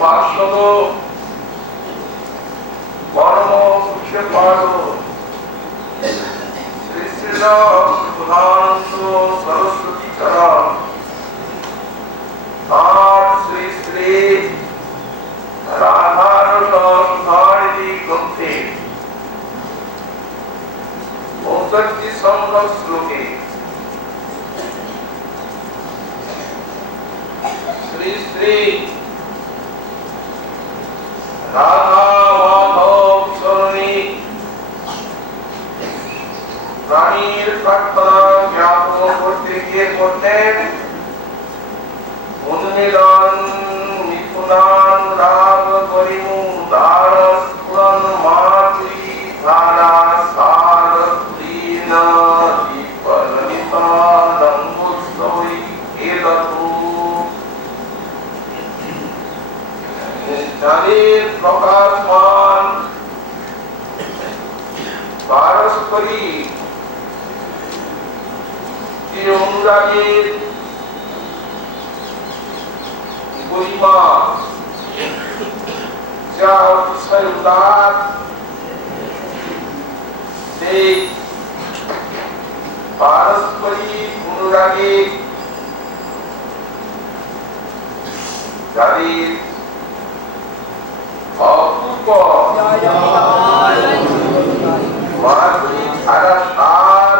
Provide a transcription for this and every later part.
পার্শ্বদ পরম পুষ্যে পারো শ্রী শ্রীল গুণানন্দ সরস্বতী চরণ আর শ্রী শ্রী রাধারস ভারতী গ্রন্থে 65 সংখ্যক শ্লোকে শ্রী শ্রী রাধা মাধব স্মরণে প্রাণীর প্রার্থনা জ্ঞাপন করতে গিয়ে করতেন উন্মিলন নিপুণান রাগ গরিমু দারস পুরন মাতৃ ধারা সার দীন দীপনিতা নঙ্গুস্তৈ এদতু জানের প্রকাশমান পারস্পরিক যে অনুরাগের গরিমা যা অতিশয় উদার সেই পারস্পরিক অনুরাগে যাদের অপূর্ব মাধুরী ছাড়া সার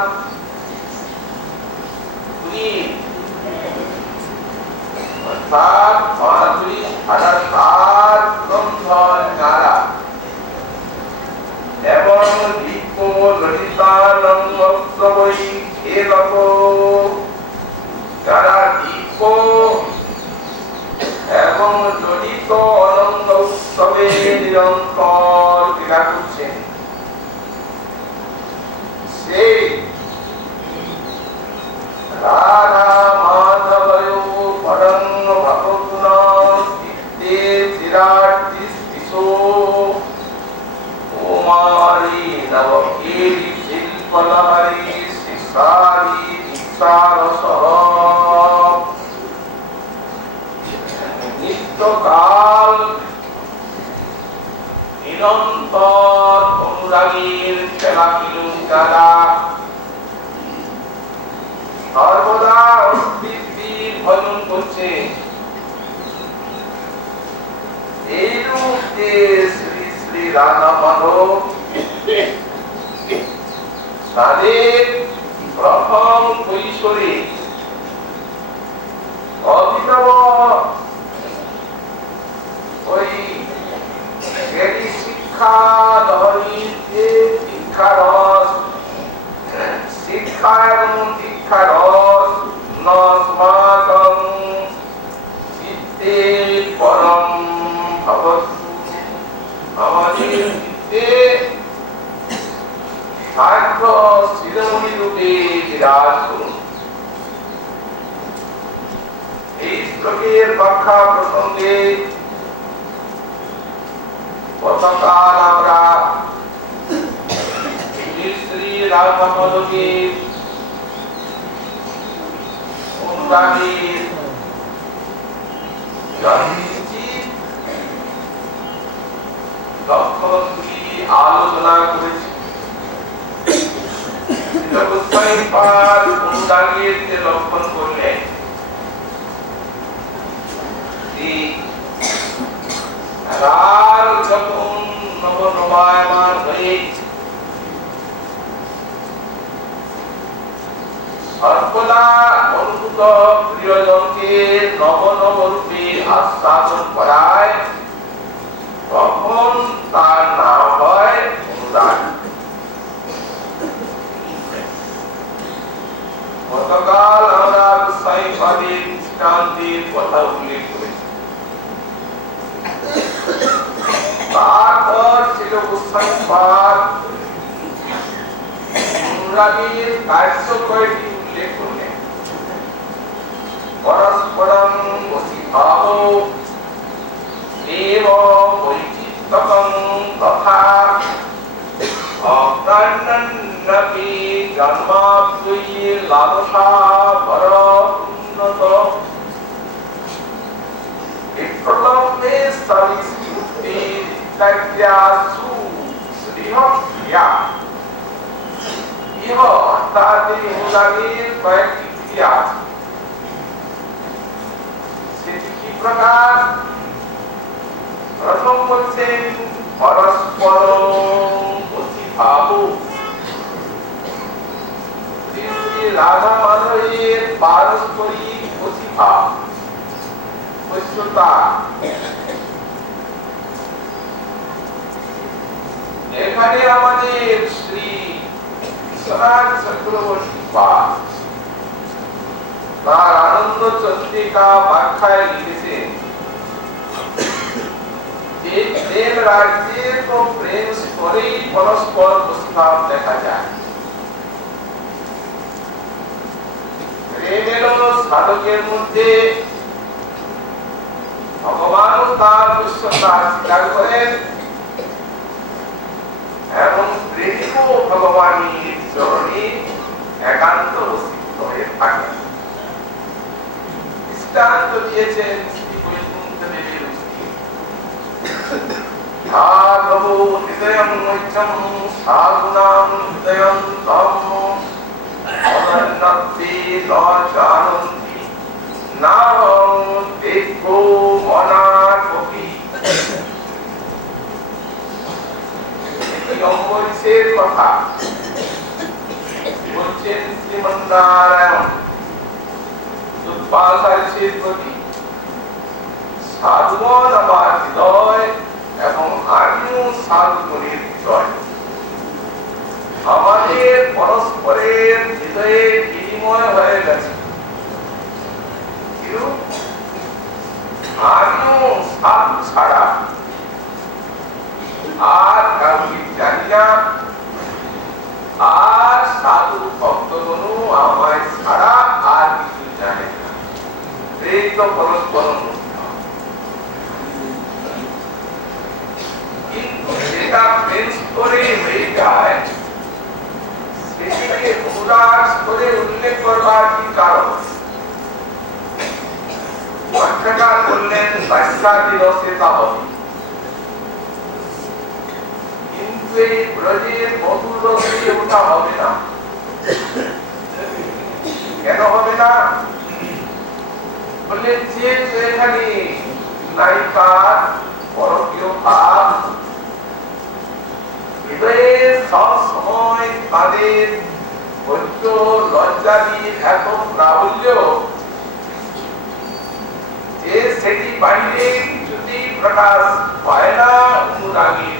অর্থাৎ মাধুরী ছাড়া সার গন্ধন নারা এবং দীপ ললিতানন্দবৈ খেলত যারা দীপ এবং ললিত আনন্দ উৎসবে নিরন্তর ক্রীড়া করছেন সেই রাধা মাধবয় পরম ভগবন চিত্তে চিরার্চিষ্টিসো কুমারী নবকেলি শিল্পলহরী শিশারি নিঃসারসহ নিত্যকাল নিরন্তর অনুরাগীর খেলা খেলুন যারা সর্বদা অস্তিত্বের ভজন করছে এইরূপ যে শ্রী শ্রী রাধা মাধব তাদের প্রথম কৈশোরে অভিনব ওই শিক্ষা লহরীর যে শিক্ষারস শিক্ষা এবং শিক্ষারস নস্মাকং চিত্তে পরম ভবতু আমাদের চিত্তে সাধ্য শিরোমণি রূপে বিরাজ করুন। এই শ্লোকের ব্যাখ্যা প্রসঙ্গে গতকাল আমরা শ্রী রাধা মাধবের অনুরাগের লক্ষণগুলি আলোচনা করেছি। অনুরাগের যে লক্ষণ করলেন রাগ যখন নবনবায়মান হয়ে সর্বদা অনুভূত প্রিয়জনকে নব নব রূপে আস্বাদন করায় তখন তার নাম হয় অনুরাগ। গতকাল আমরা গোসাইপাদের দৃষ্টান্তের কথা উল্লেখ করেছি। তারপর ছিল গোসাইপাদ অনুরাগের কার্য কয়টি উল্লেখ করলেন। পরস্পরম বসিভাব এব বৈচিত্রকং তথা অপ্রাণন্নপি জন্মাদ্বয়ী লালসা পর উন্নত বিপ্রলব্ধে অর্থাৎ এই অনুরাগের কয়েকটি ক্রিয়া আছে। সেটি কি প্রকার? প্রথম বলছেন পরস্পর ভাব। রাধা মাধবের পারস্পরিক প্রতিভাব, এখানে আমাদের শ্রী বিশ্বনাথ চক্রবর্তী পাল তার আনন্দ চন্দ্রিকা ব্যাখ্যায় লিখেছেন যে প্রেম রাজ্যে তো প্রেম স্তরেই পরস্পর প্রস্তাব দেখা যায়। প্রেমের সাধকের মধ্যে ভগবান তার বিশ্বতা স্বীকার করেন এবং প্রেমিক ভগবানের চরণে একান্ত বসিত হয়ে থাকেন। দৃষ্টান্ত দিয়েছেন শ্রী বৈকুণ্ঠ দেবের প্রভু হৃদয়ম মৈত্রম সাধুনাম হৃদয়ম তম অনন্যতে নজানন্তি নাম দেখো মনাকপি। এই অমৃতের কথা বলছেন শ্রীমন্নারায়ণ উৎপাদনের প্রতি। সাধুগণ আমার হৃদয় এবং আমিও সাধুগণের হৃদয়, আমাদের পরস্পরের হৃদয়ে বিনিময় হয়ে গেছে। আমিও সাধু ছাড়া আর কাউকে জানি না, আর সাধু ভক্তগণ আমায় ছাড়া আর কিছু জানে না। এই তো পরস্পর কিন্তু যেটা প্রেম করে হয়ে যায় সেটিকে অনুরাগ করে উল্লেখ করবার কি কারণ? ব্যাখ্যাকার বললেন ব্যাখ্যা দিবসে তা হবে, কিন্তু এই ব্রজের মধুর রসে ওটা হবে না। কেন হবে না? বললেন যে এখানে নায়িকার পরকীয় ভাব, হৃদয়ে সব সময় তাদের ধৈর্য লজ্জাদির এত প্রাবল্য যে সেটি বাইরে কিছুতেই প্রকাশ পায় না। অনুরাগী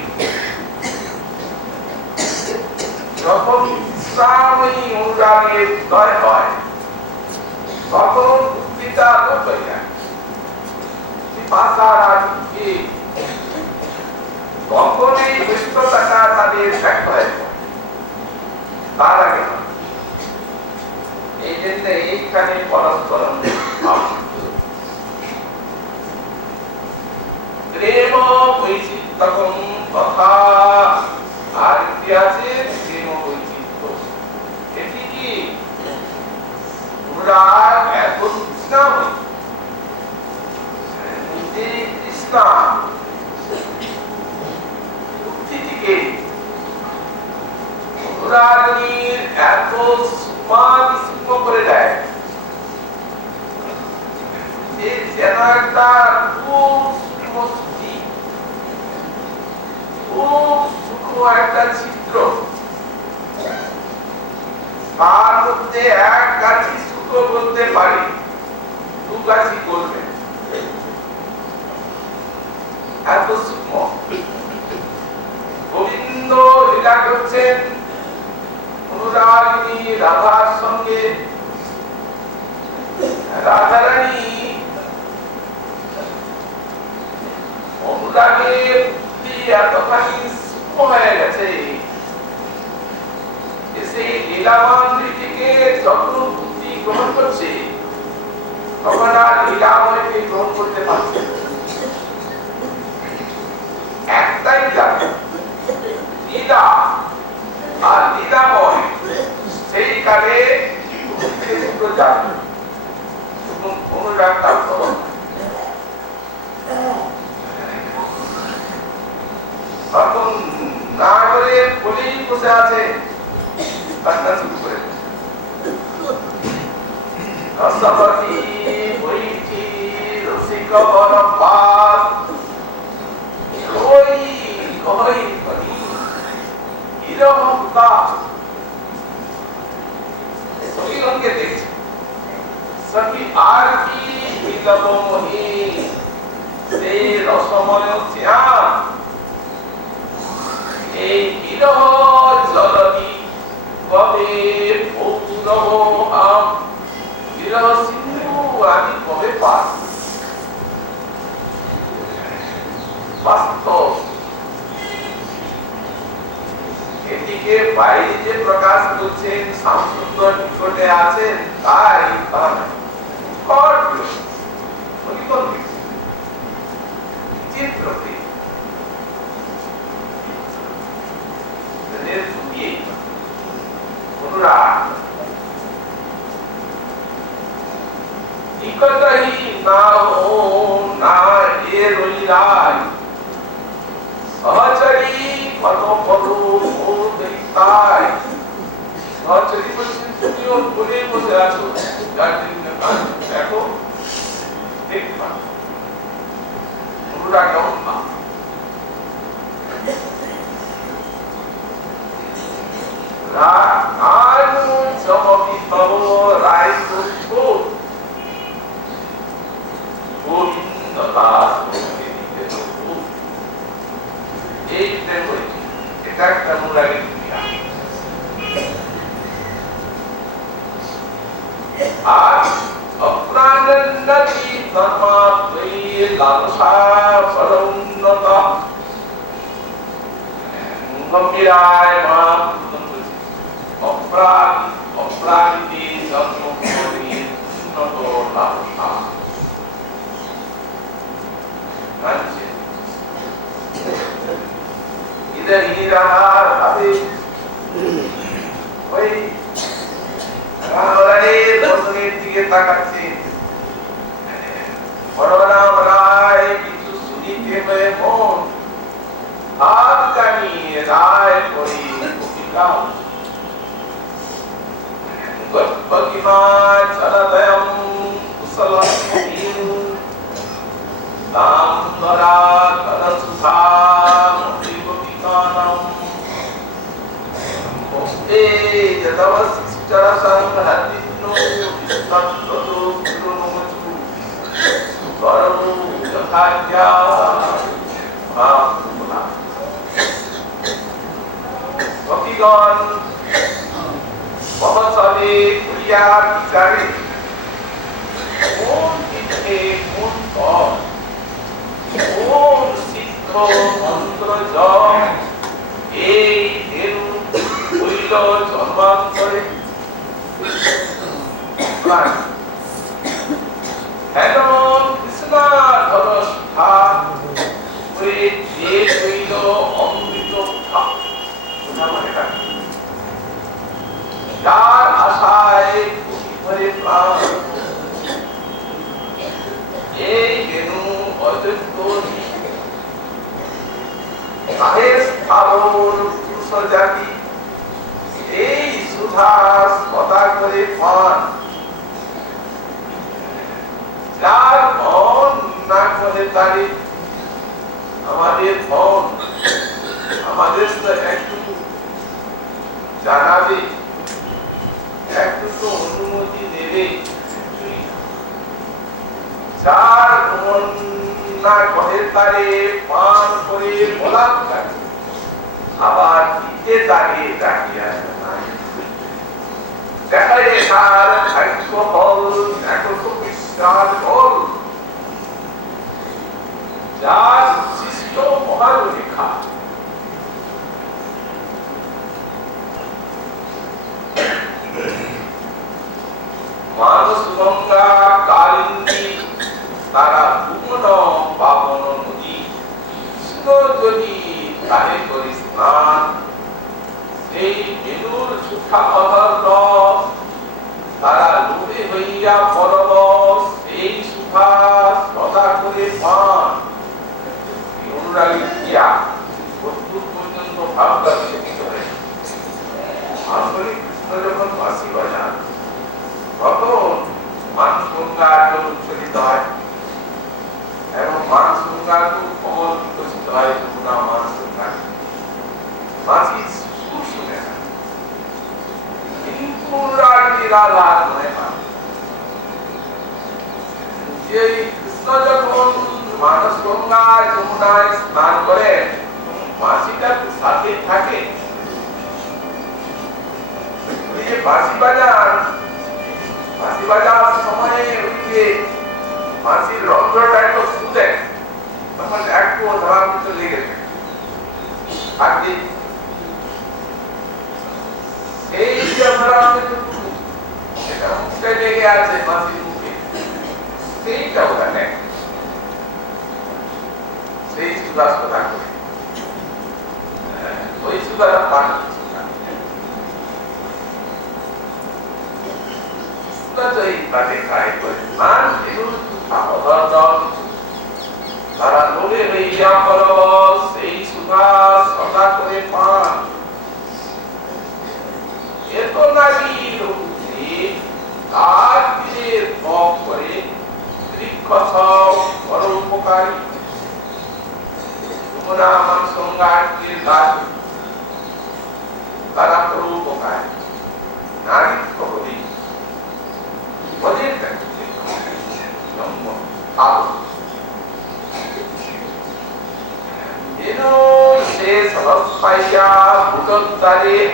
যখন ইসলামী অনুরাগের উদয় হয় তখন উদ্ভিদা লোক হয়ে যায়। তখন এই ব্যস্ততাটা তাদের ব্যক্ত হয়ে যায়, তার আগে না। এই জন্য এইখানে পরস্পর প্রেম বৈচিত্র্যম তথা আর কি আছে? প্রেম বৈচিত্র্য। এটি কি অনুরাগ এত তৃষ্ণা তৃষ্ণা বুদ্ধিটিকে অনুরাগীর এত সূক্ষ্ম করে দেয় যে যেন একটা খুব সূক্ষ্ম একটা চিত্র, তার মধ্যে এক গাছি সুতো বলতে পারি, দু গাছি বলবে, এত সূক্ষ্ম। গোবিন্দ লীলা করছেন অনুরাগিনী রাধার সঙ্গে। রাধারানী অনুরাগের এতখানি সূক্ষ্ম হয়ে গেছে, সেই লীলামন্ত্রীটিকে যত বুদ্ধি গ্রহণ করছে তখন আর লীলাময়কে গ্রহণ করতে পারছে। একটাই লীলা আর লীলাময়, সেই কালে অনুরাগটা তখন নাগরের কোলেই বসে আছে, কান্না শুরু করে রসপতি বইটি রসিক বনপাত কই কই করি হিরমতা সখীগণকে দেখছে সখী আর কি বিলব মোহি সে রসময় শ্যাম এই বিরহ জলনি কবে পৌরব আম বিরহ সিন্ধু আমি কবে পাস বাস্তব এদিকে বাইরে যে প্রকাশ করছেন শ্যামসুন্দর নিকটে আছেন তাই চিত্রকে নিকটহি না হো না এ রইলাই সহচরী কত বড় ও দেখাই সহচরী বলছেন তুমিও বলে বসে আছো দেখো দেখবা অনুরাগ কেমন না রায় গোবিন্দ দাস এই প্রেম হয়েছে এটা একটা অনুরাগের দুনিয়া আর অপ্রাণন্নতি ধর্মাত্মী লালসা পরোন্নত গম্ভীরায় মা অপ্রাণিতি জন্মভূমি উন্নত লালসা इधर ही रहा अभी वही रावले दोस्तों के ताकती बड़ोना बड़ाई किंतु सुनी के में मोन आग जानी राय कोई कुपिका गप्पकिमां चलतयम कुशलम ताम दरा करसुधा मुक्तिकानम मुक्ते यदवश्चरसं हरिनो तत्त्वतो गुरुमुचु परमो यथाज्ञा भावना भक्तिगण बहुत सारे क्रिया विचारे कौन कितने कौन कौन ओम सिद्ध मंत्र जप এই হেরু হইল জন্মান্তরে হেন কৃষ্ণ ধরষ্ঠা হয়ে যে হইল অমৃত ভাব যার আশায় খুশি ভরে প্রাণ এই হেনু অযোগ্য জাতি এই সুধাস কথা করে পান যার মন না করে তারে আমাদের মন আমাদের তো একটু জানাবে একটু তো অনুমতি দেবে যার মন না করে তারে পান করে বলার থাকে আবার দিতে তারে ডাকিয়া দেখায় তার ভাগ্য ফল দেখো তো বিশ্বাস ফল যার সৃষ্ট মহান লেখা মানুষ গঙ্গা কালিন্দী তারা ভুবন পাবন নদী যদি তারে করি স্নান সেই বেদুর সুখা অধর তারা লোভে হইয়া পরবশ সেই সুখা সদা করে পান অনুরাগী ক্রিয়া কতদূর পর্যন্ত ভাবটা বিকশিত হয়েছে আসলে কৃষ্ণ যখন বাঁশি বাজান তখন বিকশিত হয় এবং মান শৃঙ্খলা খুব প্রবল বিকশিত হয় যমুনা মান শৃঙ্খলা মাঝি সুর শুনে না কিন্তু রাধা মনে পান যে কৃষ্ণ যখন মানস গঙ্গায় যমুনায় স্নান করে মাঝিটা সাথে থাকে বাঁশি বাজার সময়ে ওই যে বাঁশির রন্ধ্রটা একটু শুনে তখন একটু ধরার ভিতরে লেগেছে থাকবে এই যে ধরার সেটা মুখে লেগে আছে বাঁশির মুখে সেইটা ওখানে সেই সুদাস কথা করে ওই সুদারা পান তারা লোকে লইয়া করো সেই সুধা সদা করে পান এত নারী তার তীরের ভোগ করে বৃক্ষ সব বড় উপকারী তোমরা আমার সংজ্ঞাটির গাছ তারা বড় উপকারী নারী প্রকৃতি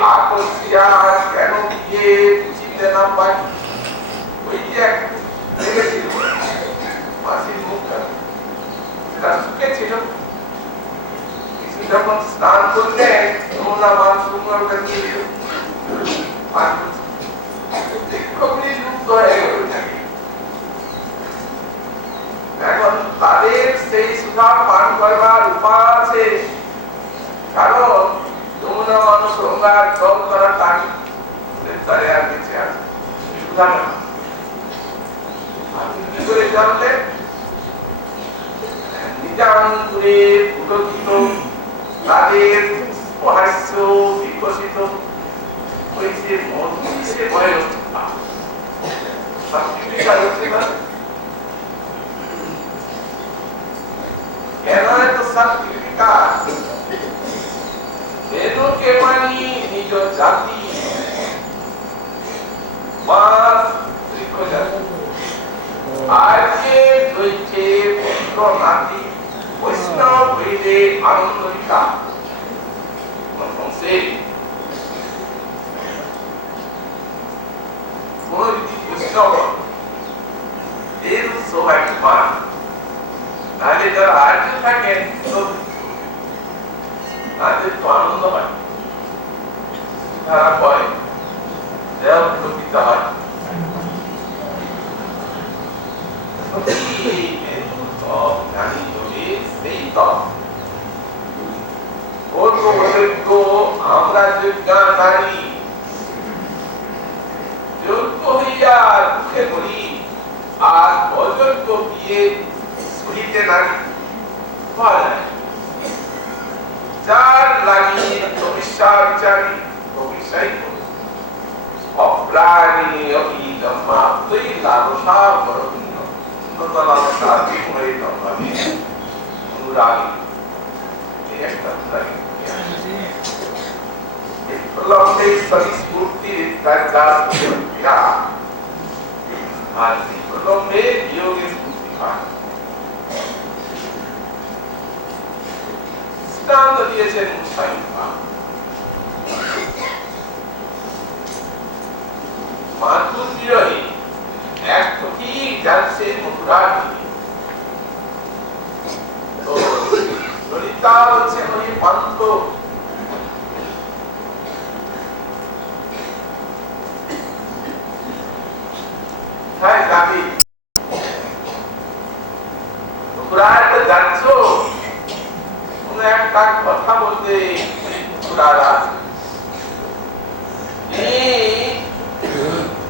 আকর্ষিয়া কেন গিয়ে চিনতে না পাই ওই যে মাসির মুখটা সেটা শুকেছিল যখন স্নান করলে তোমরা মান সুন্দর এখন তাদের সেই সুধা পান করবার উপায় আছে কারণ যমুনা মানুষ গঙ্গার জল করা টানি তারে আর কিছু আছে সুধা না আপনি কি করে জানলে নিজান্তরে পুলকিত তাদের স্পহাস্য বিকশিত হয়েছে মধ্যে বয়স সাংস্কৃতিক হচ্ছে না কেন এত সাংস্কৃতিক বেদকে মানি নিজ জাতি মাস আজকে দৈত্যে পুত্র নাতি বৈষ্ণব হইলে আনন্দিতা কোন যদি বৈষ্ণব এর সৌভাগ্যবান তাহলে যারা আর্য থাকেন তাদের তো আনন্দ হয় তারা পরে দেহ প্রকৃত হয় আমরা যজ্ঞাকারী যোগ্য হইয়া দুঃখে করি আর অযোগ্য গিয়ে সহিতে নারী যার লাগি সমস্যা বিচারী ভবিষ্যাই অপ্রাণী অভিদম্মা তুই লালসা বরবিন্দ উন্নত লালসা বিময় দম্মাবি অনুরাগী এই একটা অনুরাগী প্রলম্বে সবিস্ফূর্তির কার্যাস বিরা আর প্রলম্বে বিয়োগের স্ফূর্তি পায় সিদ্ধান্ত দিয়েছেন মুসাইফা মাতুর বিরোহী এক পথি যাচ্ছে মথুরাটি তো ললিতা হচ্ছেন ওই পান্ত হ্যাঁ দাবি মথুরাতে যাচ্ছ একটা কথা বলতে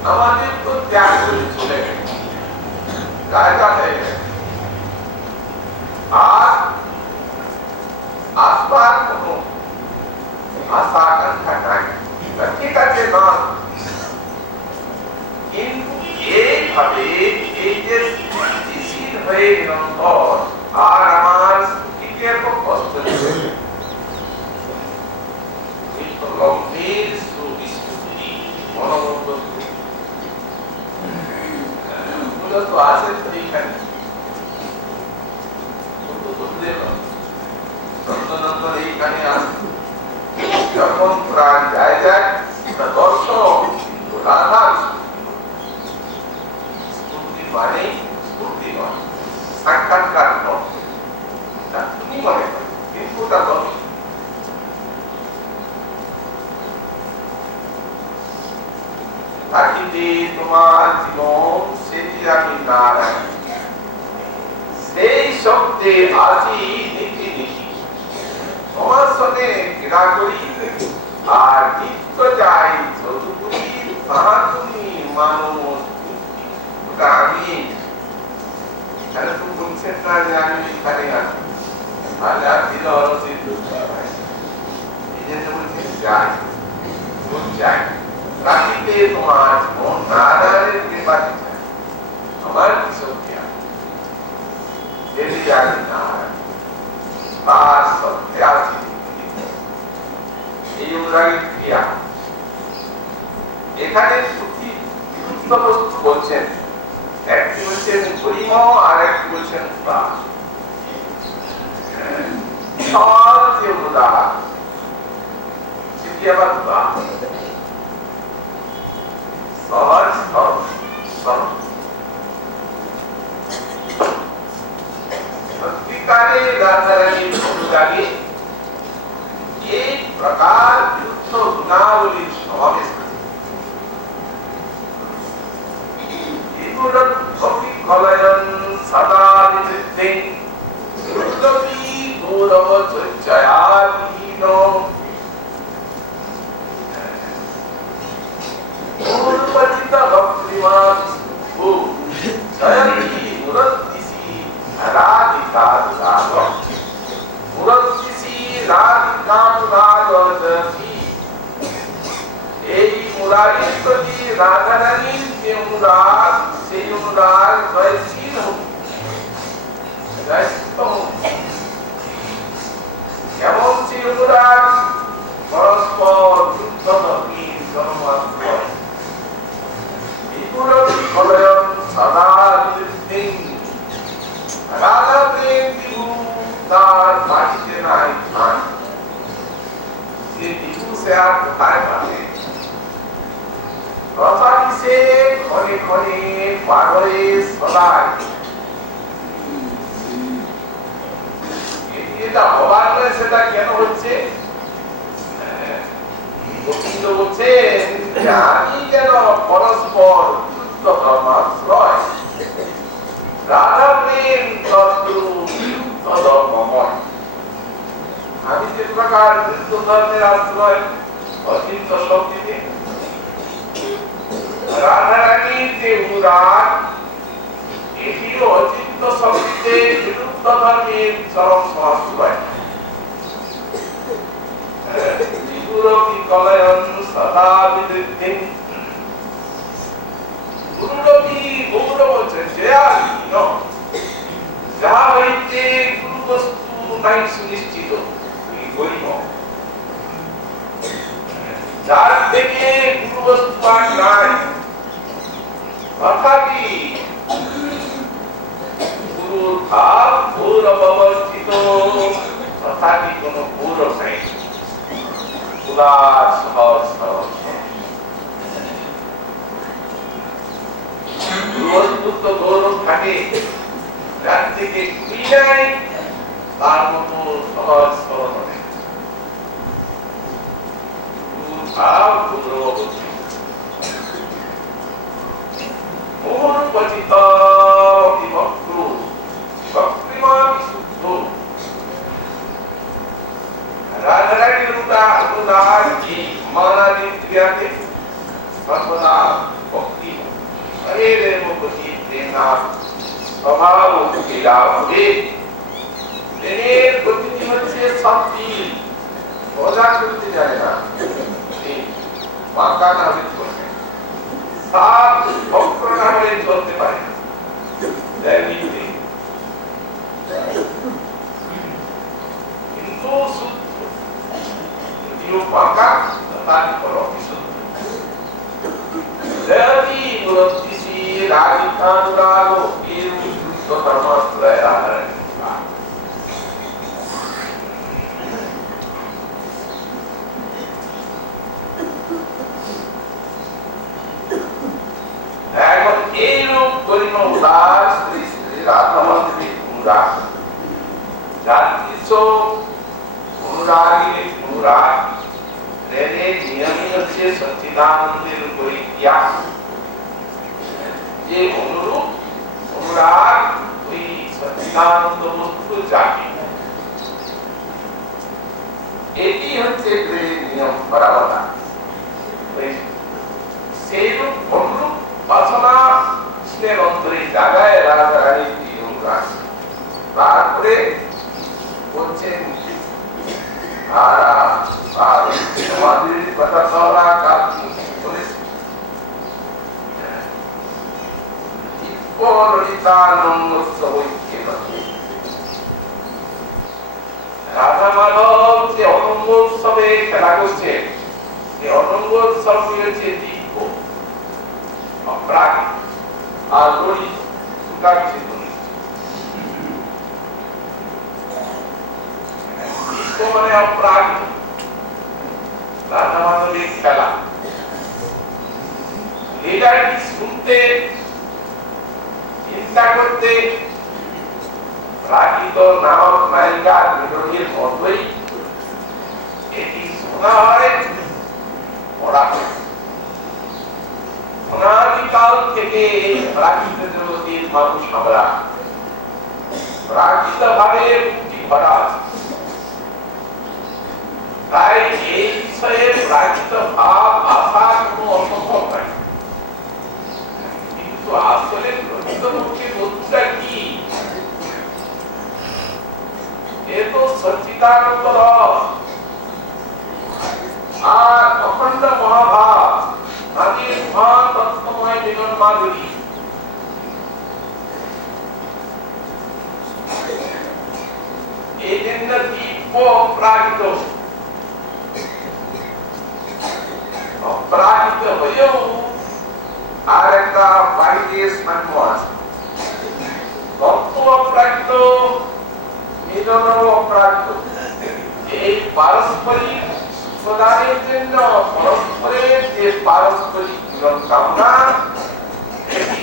আমাদের তো ত্যাগ করে চলে জায়গা হয়ে গেছে আর আসবার কোন আশা আকাঙ্ক্ষা নাই ঠিক আছে না কিন্তু এইভাবে এই যে হয়ে নিরন্তর আর আমার স্ত্রীকে খুব কষ্ট দিচ্ছে গম্ভীর সুবিস্তুতি মনোমুগ্ধ মূলত আছে তো এইখানে এইখানে আছে যখন প্রাণ যায় যায় দর্শক রাধার স্তুতি মানে স্তুতি নয় সাক্ষাৎকার নয় তুমি মনে করো কিন্তু তা দর্শক থাকিতে তোমার জীবন সেটি আমি নারায়ণ সেই শব্দে আজি নীতি নীতি তোমার সঙ্গে ক্রীড়া করি আর নিত্য যাই যতগুলি তাহা তুমি মানুষ ওটা আমি এখানে তো বলছেন না যে আমি এখানে আছি তাহলে আর দিল সিদ্ধ এই জন্য বলছেন যাই যাই রাখিতে তোমার জীবন নারায়ণের কৃপা দিতে আমার কি শক্তি আছে যদি জানি নারায়ণ তার সত্যি আছে এই অনুরাগের ক্রিয়া এখানে সুখী বিরুদ্ধ বস্তু বলছেন একটি বলছেন গরিম আর একটি বলছেন প্রাণ সব যে উদার সেটি আবার প্রাণ সহজ সরল সত্যিকারে রাধারানীর অনুরাগে एक प्रकार युद्ध गुणावली समावेश इतुरत भक्ति कलयन सदा निवृत्ते रुद्रपि गौरव चयादीनो पूर्वजित भक्तिमान भू जयंती मुरतिसी राधिका दुरागो मुरतिसी राधिका दुरागोदसी এই মুরারির প্রতি রাধারানীর যে অনুরাগ সেই অনুরাগ জয়শীল হোক কেমন সেই অনুরাগ পরস্পর যুদ্ধ ধর্মীর জন্মাত্ম বিপুরবি কলয়ন সদা নিবৃত্তিং রাধা প্রেম বিভু তার বাড়িতে নাই ধান সে বিভু সে আর কোথায় পাবে রসাটি সে ক্ষণে ক্ষণে পাগলে সদায় এটা হবার নয় সেটা কেন হচ্ছে গোবিন্দ বলছেন আমি যেন পরস্পর যুদ্ধ ধর্মাশ্রয় রাধা প্রেম শত্রু বিরুদ্ধ ধর্মময় আমি যে প্রকার যুদ্ধ ধর্মের আশ্রয় অচিন্ত শক্তিতে রাধারানীর যে অনুরাগ এটিও অচিন্ত শক্তিতে বিরুদ্ধ ধর্মের চরম সমাশ্রয় বিগুরবি কলয়ন সদা বিবৃত্তিং গুরুরবি গৌরব জয়ালীন যাহা হইতে গুরু বস্তু নাই সুনিশ্চিত গরিব যার থেকে গুরু বস্তু আর নাই তথাপি গুরুর ভাব গৌরব অবস্থিত তথাপি কোন গৌরব নাই উদার সহজ সরল গুরুবস্তুর তো গৌরব থাকে যার থেকে কুড়ি নাই তার মতো সহজ সরল নেই গুরুর ভাব গৌরব অবস্থিত মোহন পতিত বিভক্ত ভক্তিমা বিশুদ্ধ রাধারানীর অনুরাগ এই মানাদি ক্রিয়াতে সর্বদা ভক্তি হরে দেবপতি প্রেমা স্বভাব ক্রিয়া হবে প্রেমের গতি হচ্ছে শক্তি মজা করতে যায় না বাঁকা না করতে সাত ভক্ত না হলে চলতে পারে nirupakan tadi profesor. Dari notisi radikan lalu ilmu termasuk ada. এখন এইরূপ করিম উদার শ্রী শ্রী রাধামন্ত্রী অনুরাগ যার কিছু অনুরাগী অনুরাগ রেনে নিয়মই হচ্ছে সচ্চিদানন্দের উপরে ইতিহাস যে অনুরূপ অনুরাগ ওই সচ্চিদানন্দ বস্তু জাতি এটি হচ্ছে নিয়ম পরাবতা সেইরূপ অনুরূপ বাসনা কৃষ্ণের অন্তরে জাগায় রাজা রানীর অনুরাগ তারপরে বলছেন আমাদের কথা সহরা কাজ বলেছে ইপরিতানন্দ সবৈক্যে রাধা মাধব যে অনঙ্গ উৎসবে খেলা করছে যে অনঙ্গ উৎসব হয়েছে দিব্য অপ্রাকৃত আর গড়ি সুকাক্ষিত মানে অপ্রাকৃত রাধা মাধবের খেলা লীলাটি শুনতে চিন্তা করতে প্রাকৃত নায়ক নায়িকার বিরোধীর মতোই এটি শোনা হয় পড়া হয় অনাদিকাল থেকে প্রাকৃত জগতের মানুষ আমরা প্রাকৃত ভাবে মুক্তি ভরা আছে তাই এই বিষয়ে প্রাকৃত ভাব আসা কোনো অসম্ভব নয় কিন্তু আসলে প্রকৃতপক্ষে বস্তুটা কি এ তো সচ্চিদানন্দ রস আর অখণ্ড মহাভাব আদির মহান তত্ত্বময় মিলন মাধুরী এই জন্য দিব্য অপ্রাকৃত অপ্রাকৃত হয়েও আর একটা বাইরে সাম্য আছে তত্ত্ব অপ্রাকৃত মিলন অপ্রাকৃত এই পারস্পরিক প্রদানের জন্য পরস্পরের যে পারস্পরিক মিলন কামনা এটি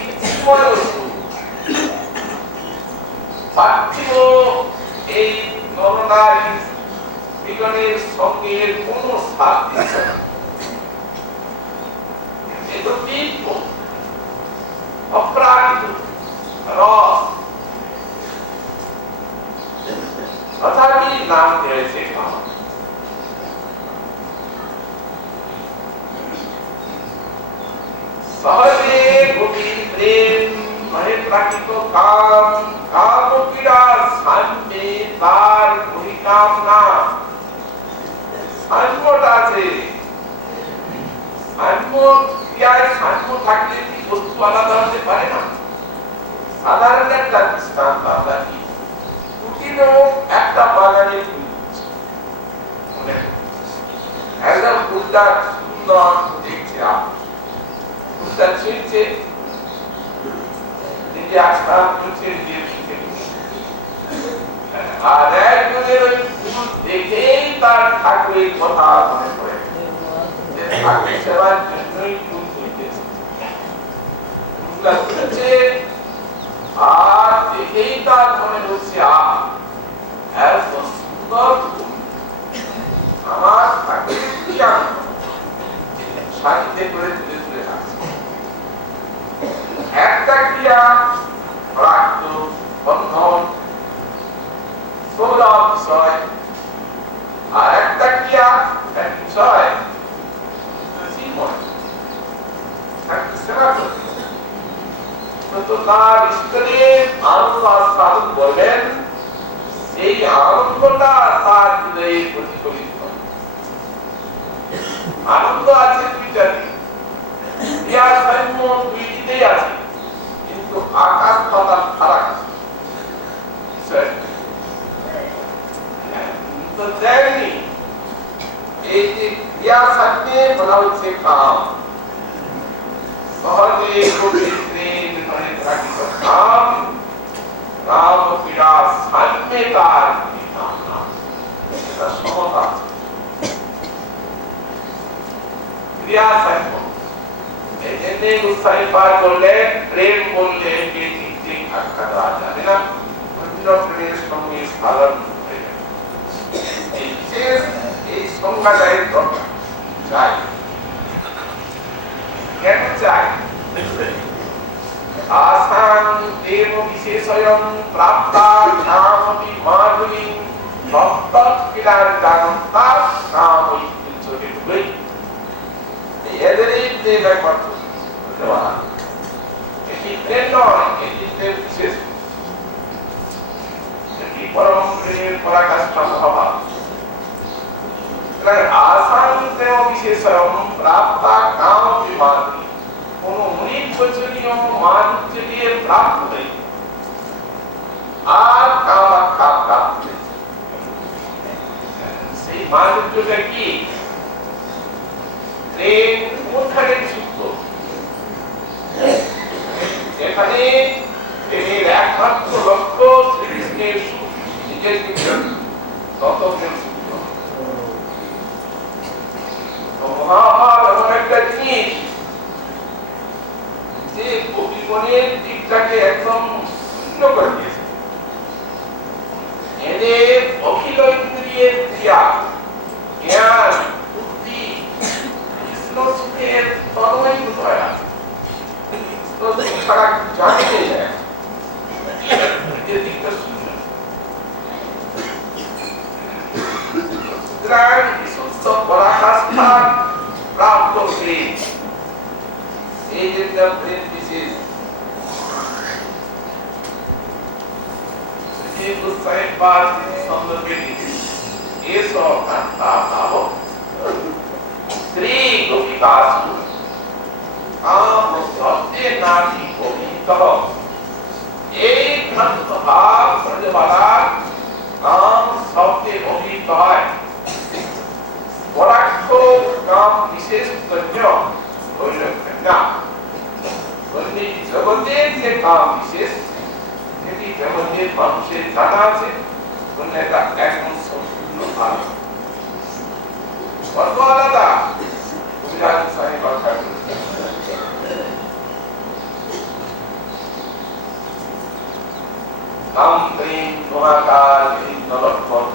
পার্থিব এই নরনারী মিলনের সঙ্গে কোন সাদৃশ্য এতো দিব্য অপ্রাকৃত রস তথাপি নাম দিয়েছে সহজে গভীর প্রেম নহে প্রাকৃত কাম কাম পীড়া শান্তি তার পরিকাম না সাম্যটা আছে সাম্য ক্রিয়ায় সাম্য থাকলে কি বস্তু আলাদা হতে পারে না সাধারণ একটা দৃষ্টান্ত আমরা কি কুটিরও একটা বাগানে একদম ফুলটা সুন্দর দেখছে ফুলটা ছিঁড়ছে নিজে আস্থা করছে আর একজনের ওই ফুল দেখেই তার ঠাকুরের কথা মনে পড়ে ঠাকুর সেবার জন্যই ফুল তুলতেছে ফুলটা তুলছে আর দেখেই তার মনে হচ্ছে এত সুন্দর আমার ঠাকুরের কি সাহিত্যে করে তুলে তুলে রাখছে একটা ক্রিয়া প্রাক্ত বন্ধন সৌরভ বিষয় আর একটা ক্রিয়া এক বিষয় সেবা করছে তো তার ঈশ্বরের আনন্দ আস্বাদন করবেন সেই আনন্দটা তার হৃদয়ে প্রতিফলিত আনন্দ আছে দুইটাতে দুইটিতেই আছে কিন্তু আকাশ পাতাল ফারাক তো দেয়নি এই যে ক্রিয়া থাকবে বলা হচ্ছে কাম। সহজে গোবিন্দে মানে থাকিত কাম, কাম ক্রিয়া সাম্যে তার কামনা, এটা সমতা। ক্রিয়া সাম্য এই জন্য উৎসাহী পার করলে প্রেম বললে কে ঠিক আখ্যা দেওয়া যাবে না, অন্য প্রেমের সঙ্গে সাধারণ এই বিশেষ এই সংজ্ঞাটাই দরকার চাই। কেন চাই? আসান দেব বিশেষয়ং প্রাপ্তা কামপি মাধুরী ভক্ত কিলার জানতা কামই চলে গই। এদেরই প্রেম একমাত্র দেওয়া, এটি প্রেম নয়, এটি প্রেম বিশেষ, এটি পরম প্রেমের পরাকাষ্ঠা মহাভাব। আসান দেব বিশেষয়ং প্রাপ্তা কামপি মাধুরী, কোন অনির্বচনীয় মাধুর্য দিয়ে প্রাপ্ত হয়ে আর কামাখ্যা প্রাপ্ত, সেই মাধুর্যটা কি? প্রেম কোনখানে যুক্ত, যেখানে প্রেমের একমাত্র লক্ষ্য শ্রীকৃষ্ণের নিজের তত প্রেম যুক্ত। মহাভাব এমন একটা জিনিস যে কবিমনের দিকটাকে একদম শূন্য করে দিয়েছে। এদের অখিল ইন্দ্রিয়ের ক্রিয়া, জ্ঞান, বুদ্ধি কৃষ্ণ সুখের তন্ময়ীভূত হয় না, কৃষ্ণ সুখ ছাড়া জানতে যায় এদের দিকটা শূন্য। সুতরাং বিশুদ্ধ পরাকাষ্ঠা প্রাপ্ত প্রেম, এই যে প্রেম বিশেষ সন্দর্ভে এসব ভাব শ্রী গোপিকাসু কাম শব্দে নাকি কবিত, এই ভাব সর্বদা কাম শব্দে অভিহিত হয়। পরাক্ষ কাম বিশেষ দ্রব্য হইল না, জগতের যে কাম বিশেষ এটি জগতের মানুষের জানা আছে, এটা একদম সম্পূর্ণ আলাদা, অল্প আলাদা। কাম প্রেম মহাকাল বিভিন্ন লক্ষণ,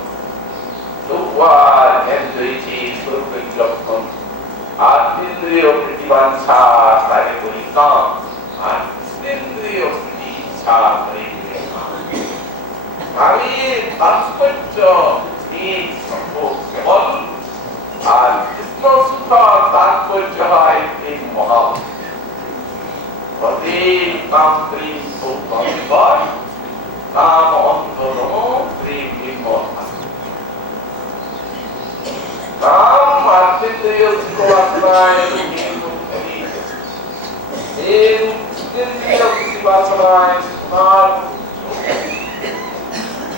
লক্ষণ আর ইন্দ্রিয় প্রতিবাঞ্ছা তারে করি কাম, আর ইন্দ্রিয় প্রতি ইচ্ছা করে তাৎপর্য কেবল, আর কৃষ্ণ সুখ তাৎপর্য হয় প্রেম মহা। কাম প্রেম কাম অন্তর প্রেম কাম আত্মেন্দ্রিয় সুখবাসনায় বাসনায় সোনার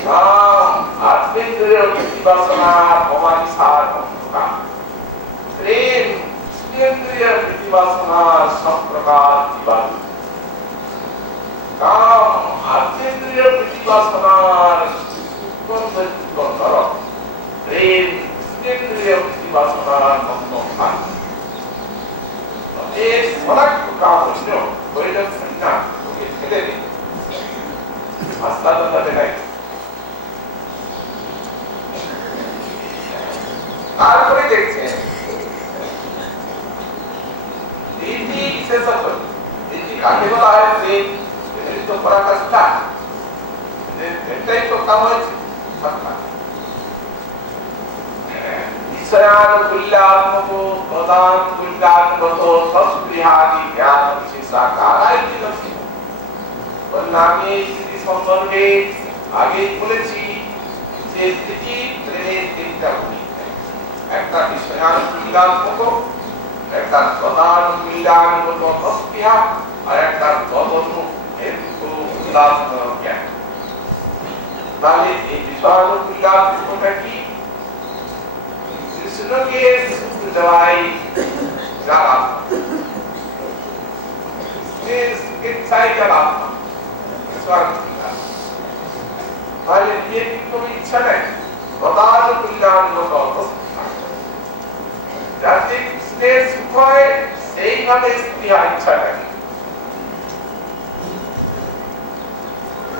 কাম আত্মেন্দ্রিয় বাসনা অমানিসার অন্ধকার, প্রেম ইন্দ্রিয় বাসনা সব প্রকার জীবাণু। কাম আত্মেন্দ্রিয় বাসনার প্রেম ইন্দ্রিয় বাসনার অন্ধকার। এই পরাক্ষ কাম হইল বৈলক্ষণ না, ওকে ফেলে দিন, আস্তাদা দেখাই। তারপরে দেখছেন রীতি বিশেষত, রীতি কাকে বলা হয়? প্রেম, এটাই তো পরাকাষ্ঠা, এটাই তো কাম হয়েছে। ঈশ্বরানুকূল্যাত্মক প্রদানুকূল্যাত্মক সংস্পৃহাদি জ্ঞান বিশেষাকারাই বিলক্ষিত। নামে স্থিতি সম্পর্কে আগে বলেছি যে স্থিতি প্রেমের তিনটা ভূমিকা, একটা বিষয়ানুকূল্যাত্মক, একটা প্রদানুকূল্যাত্মক সংস্পৃহা, আর একটা তদনুকূল্যাত্মক জ্ঞান। তাহলে এই বিষয়ানুকূল্যাত্মকটা কি? কৃষ্ণকে সুখ দেওয়াই যার আত্মা, চিকিৎসায় যার আত্মা, তাহলে নিজের কোনো ইচ্ছা নেই, প্রধান কল্যাণ লোক যাতে কৃষ্ণের সুখ হয় সেইভাবে স্ত্রীর ইচ্ছা নেই,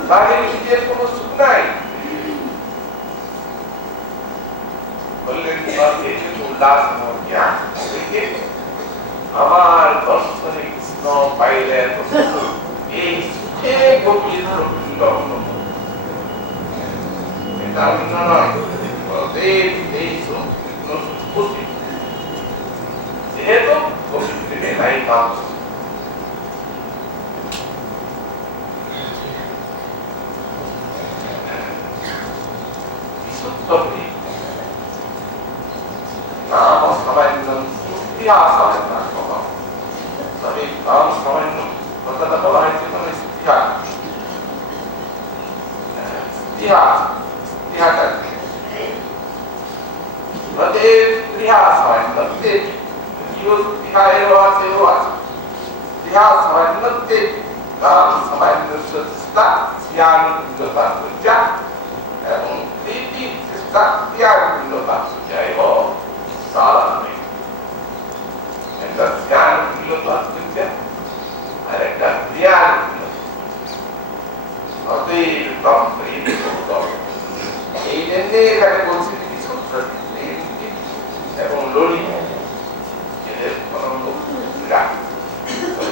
তাহলে নিজের কোনো সুখ নাই। বললেন উল্লাস আমার দর্শনে কৃষ্ণ পাইলে এই সুখে গভীর এটা নয়, এই সুখ যেহেতু গভীর নাই পাপ বিশুদ্ধ নাম সামান্য ইতিহাস হয় না, তবে নাম সামান্য কথাটা বলা হয়েছে মানে ইতিহাস, ইতিহাস ইতিহাস ইতিহাস হয় নতে ইতিহাসেরও আছে, ইতিহাস হয় নতে নাম সামান্য চেষ্টা জ্ঞান বিন্দতা পূজা এবং রীতি চেষ্টা ত্যাগ বিন্দতা পূজা এবং সালামে একটা জ্ঞান বিন্দতা পূজা আর একটা জ্ঞান এই জন্য এখানে বলছি বিশুদ্ধ এবং লড়ি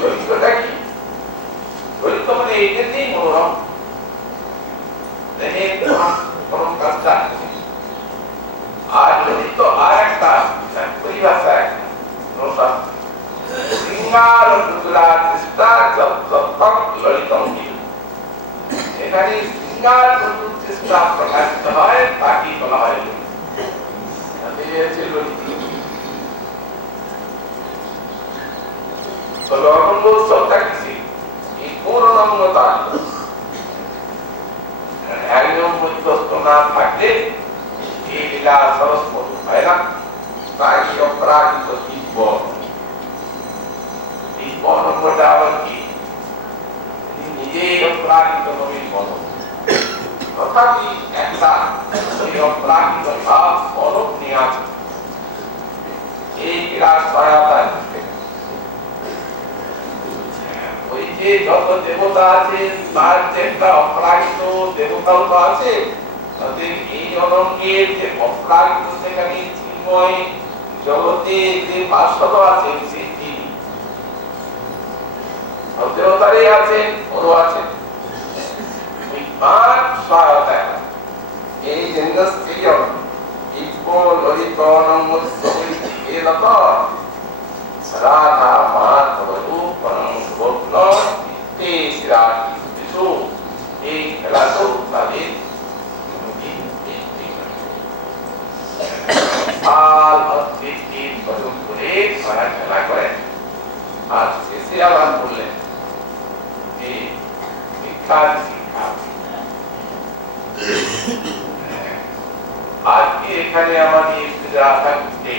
ললিতটা কি? ললিত মানে এই জন্যই মনোরম, কোনো কাজটা আর ললিত আর একটা পরিভাষা সিঙ্গার চেষ্টা ললিতম, এখানে সিঙ্গার চেষ্টা প্রকাশিত হয় তাকে বলা হয় একদম মধ্যস্থ না থাকলে এই লীলা সরস্বত হয় না, তাই অপরাজিত দিব্য দিব্য নম্বরটা আবার কি নিজেই অপরাজিত নবীন বল, তথাপি একটা অপরাজিত ভাব স্বরূপ নিয়ে আছে এই ক্রীড়ার সহায়তায়। ওই যে যত দেবতা আছে তার যে একটা অপরাজিত দেবতাও তো আছে, তাদের এই অনঙ্গের যে অপরাজিত সেখানে চিন্ময় জগতে যে ভাস্বত আছে সেই দেবতারই আছে, ওরও আছে, ওই পাঁচ সহায়তায় এই জন্য ললিত রাধা মাধব রূপ এই খেলা তো তাদের খেলা করে। আর শেষে আবার বললেন এই শিক্ষার শিক্ষা আজকে এখানে আমাদের রাধা কৃষ্ণে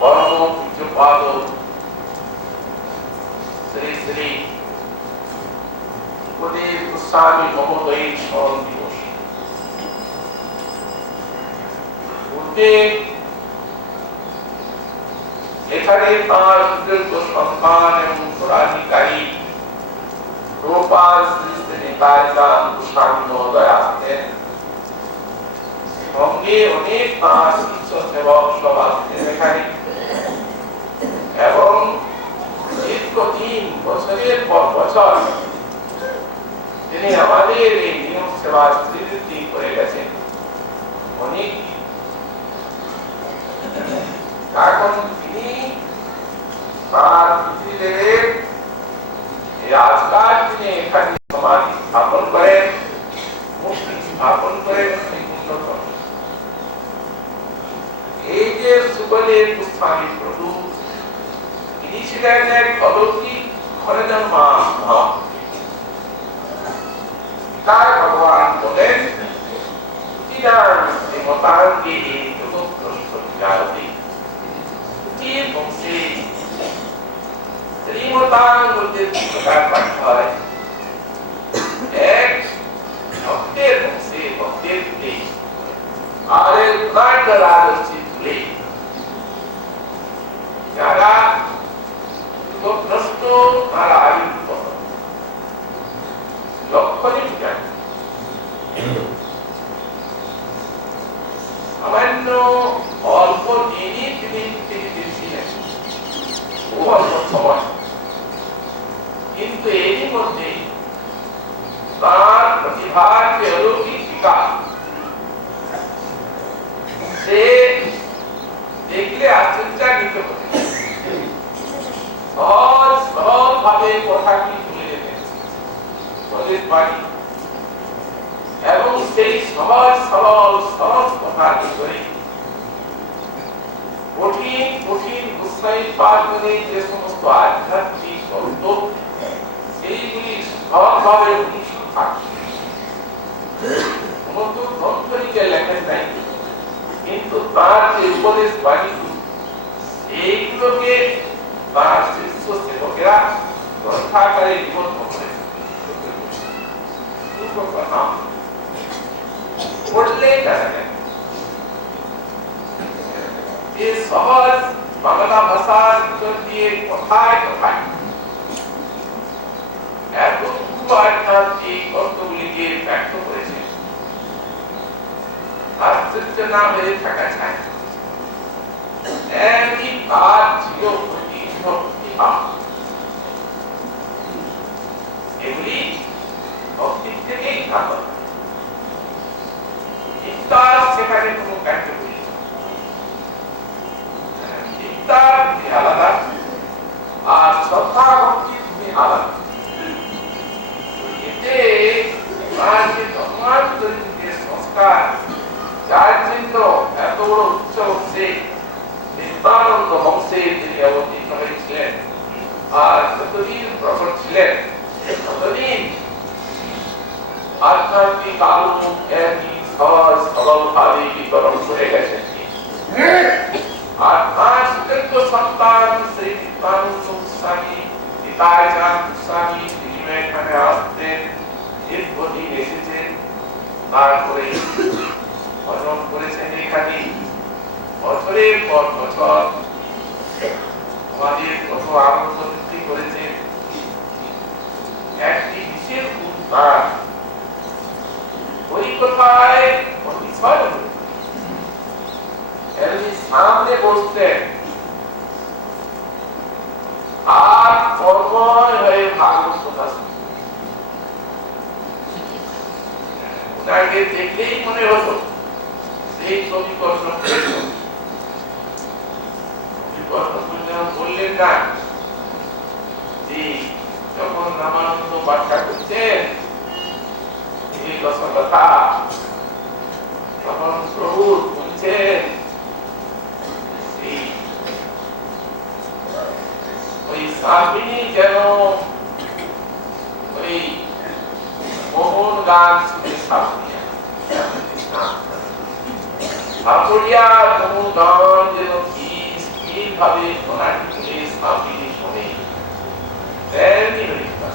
পরম পূজ্যপাদ শ্রী শ্রী সুখদেব গোস্বামী মহোদয়ের স্মরণ দিবস। এখানে তাঁর সুযোগ্য সন্তান এবং উত্তরাধিকারী গোপাল শ্রী শ্রী নিতাইদান গোস্বামী মহোদয় আসতেন, সঙ্গে অনেক তাঁর শিষ্য সেবক সব আসতেন এখানে, এবং দীর্ঘদিন বছরের পর বছর তিনি আমাদের এই নিয়ম সেবা স্বীকৃতি করে গেছেন অনেক। এখন তিনি তার পৃথিবীর আজকাল তিনি এখানে সমাধি স্থাপন করেন, মূর্তি স্থাপন করেন। এই যে সুখদেব গোস্বামী প্রভু তিনি ছিলেন এক অলৌকিক ঘরের মা, তাই ভগবান বলেন দেবতাকে এই জগৎ জাতি কি বংশে শ্রীমতাং বলতে প্রকার পাঠ হয় এক ভক্তের বংশে ভক্তের তুলে আর এক প্রাণ রাজস্বী তুলে যারা প্রশ্ন তারা আবির্ভূত লক্ষণে ঠিকানা সামান্য অল্প দিনই তিনি পৃথিবীতে ছিলেন খুব অল্প সময় কিন্তু এরই মধ্যে তার প্রতিভার যে অলৌকিক বিকাশ সে দেখলে আশ্চর্যান্বিত হতে সহজ সরল ভাবে কথাটি তুলে দেবেন বলে পারি এবং সেই সহজ সরল সহজ কথা করে কঠিন কঠিন গোসাই পাঠে যে সমস্ত আধ্যাত্মিক তত্ত্ব সেইগুলি সহজভাবে উনিশশো থাকছে কোন তো গ্রন্থনিকে লেখেন নাই কিন্তু তার যে উপদেশ বাণী এইগুলোকে তার শিষ্য সেবকেরা গ্রন্থাকারে নিবন্ধ করেছে পড়লে জানা যায় এই সহজ বাংলা ভাষার ভিতর দিয়ে কথায় কথায় এত আধ্যাত্মিক তত্ত্বগুলিকে ব্যক্ত করেছে আশ্চর্য না হয়ে থাকা চায় একই কাজ ছিল প্রতিভা এগুলি ভক্তির থেকেই থাকা চিন্তার সেখানে কোন কার্যকরী চিন্তার তুমি আলাদা আর শ্রদ্ধা ভক্তি তুমি আলাদা এতে সংস্কার যার জন্য এত বড় উচ্চ হচ্ছে নিত্যানন্দ বংশে তিনি অবতীর্ণ হয়েছিলেন আর যতদিন প্রকট ছিলেন ততদিন আধ্যাত্মিক আলো একই সহজ সরল ভাবে বিতরণ করে গেছেন আর তার সুযোগ্য সন্তান শ্রী নিত্যানন্দ গোস্বামী পিতাচান গোস্বামী তিনি এখানে আসতেন দীর্ঘদিন এসেছেন তারপরে ভজন করেছেন এখানে বছরের পর বছর আমাদের কত আনন্দ বৃদ্ধি করেছেন একটি বিশেষ উদ্ধার ওই কথায় বিষয় সামনে বসতেন আর কর্ময় হয়ে ভাগবত কথা ওনাকে দেখলেই মনে হতো সেই সমীকরণ বললেন না যে যখন রামানন্দ ব্যাখ্যা করছেন এই কথা তখন প্রভু বলছেন ওই সাবিনী যেন ওই মোহন গান শুনে সাবিয়া মোহন গান যেন ভাবে সাবিনী শুনে তেমনি হরিতা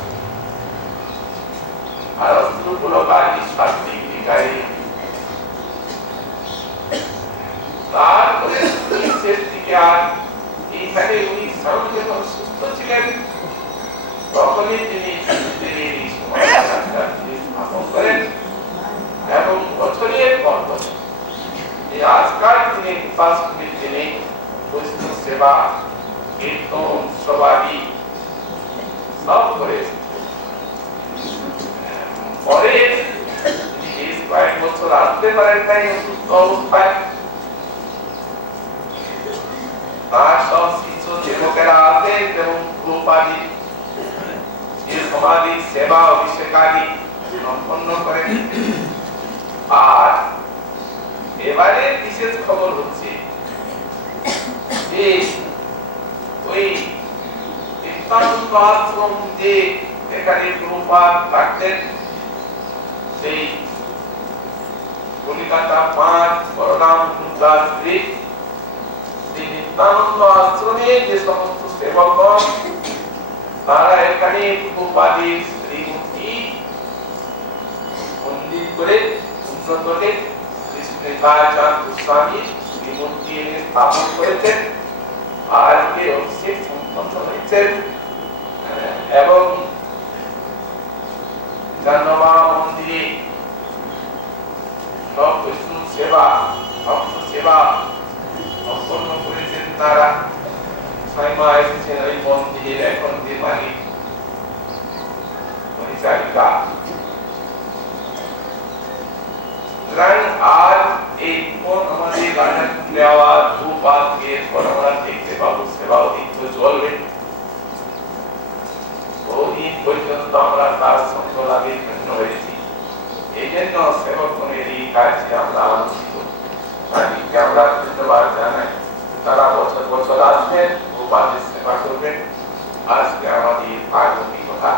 আর অস্ত্রগুলোকারী শাস্ত্রিক বিকারী তারপরে শেষ দিকে আর এইখানে উনি স্বয়ং যখন সুস্থ ছিলেন তখনই তিনি স্থাপন করেন এবং বছরের পর বছর এই আজকাল তিনি উপাসনের দিনে বৈষ্ণব সেবা কীর্তন সবাদি সব করেছেন পরে বেশ কয়েক বছর আসতে পারেন তাই অসুস্থ অবস্থায় তার সব শিষ্য সেবকেরা আসেন এবং প্রভুপাদি যে সমাধি সেবা অভিষেকাদি সম্পন্ন করেন আর এবারে বিশেষ খবর হচ্ছে যে ওই নিত্যানন্দ আশ্রম যে এখানে প্রভুপাদ থাকতেন সেই কলিকাতা 5 বড়রাম দাস নিত্যানন্দ আশ্রমে যে সমস্ত সেবকগণ তারা এখানে প্রভুপাদের শ্রীমূর্তি মন্দির করে উন্নত করে কৃষ্ণকাচার্য গোস্বামী শ্রীমূর্তি স্থাপন করেছেন আর কে অভিষেক সম্পন্ন হয়েছেন এবং জান্নবা মন্দিরে সব বিষ্ণু সেবা ভক্ত সেবা সম্পন্ন করেছেন তারা সাইমা এসেছেন ওই মন্দিরের এখন যে মালিক পরিচারিকা আর এই কোন আমাদের গানের দেওয়া দুপাতকে আমরা দেখতে পাবো সেবা অধিক চলবে বহুদিন পর্যন্ত আমরা তার সঙ্গ লাভের জন্য হয়েছি এই জন্য সেবকগণের এই কাজে আমরা আনন্দিত মালিককে আমরা ধন্যবাদ জানাই তারা বছর বছর আসবেন গোপালের সেবা করবেন আজকে আমাদের ভাগবতী কথা